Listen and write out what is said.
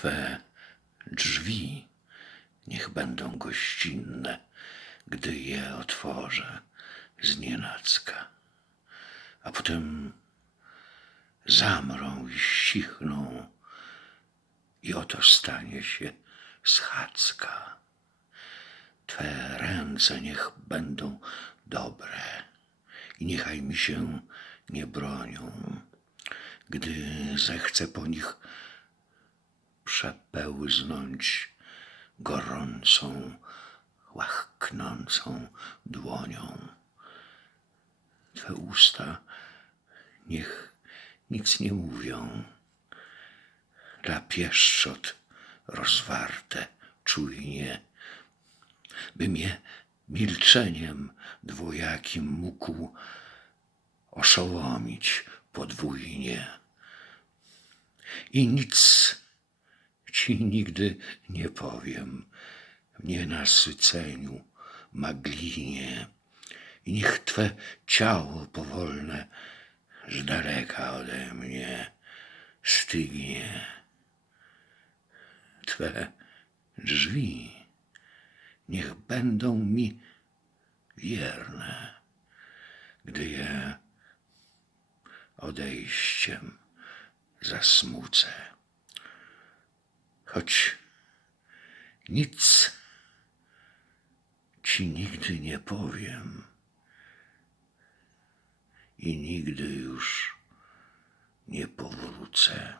Twe drzwi. Niech będą gościnne, gdy je otworzę znienacka, a potem zamrą i ścichną i oto stanie się schadzka. Twe ręce niech będą dobre i niechaj mi się nie bronią, gdy zechcę po nich przepełznąć gorącą, łachknącą dłonią. Twe usta niech nic nie mówią, dla pieszczot rozwarte czujnie, by mnie milczeniem dwojakim mógł oszołomić podwójnie. I nic ci nigdy nie powiem w nienasyceniu, maglinie. I niech twe ciało powolne z daleka ode mnie stygnie. Twe drzwi niech będą mi wierne, gdy je odejściem zasmucę. Choć nic ci nigdy nie powiem i nigdy już nie powrócę.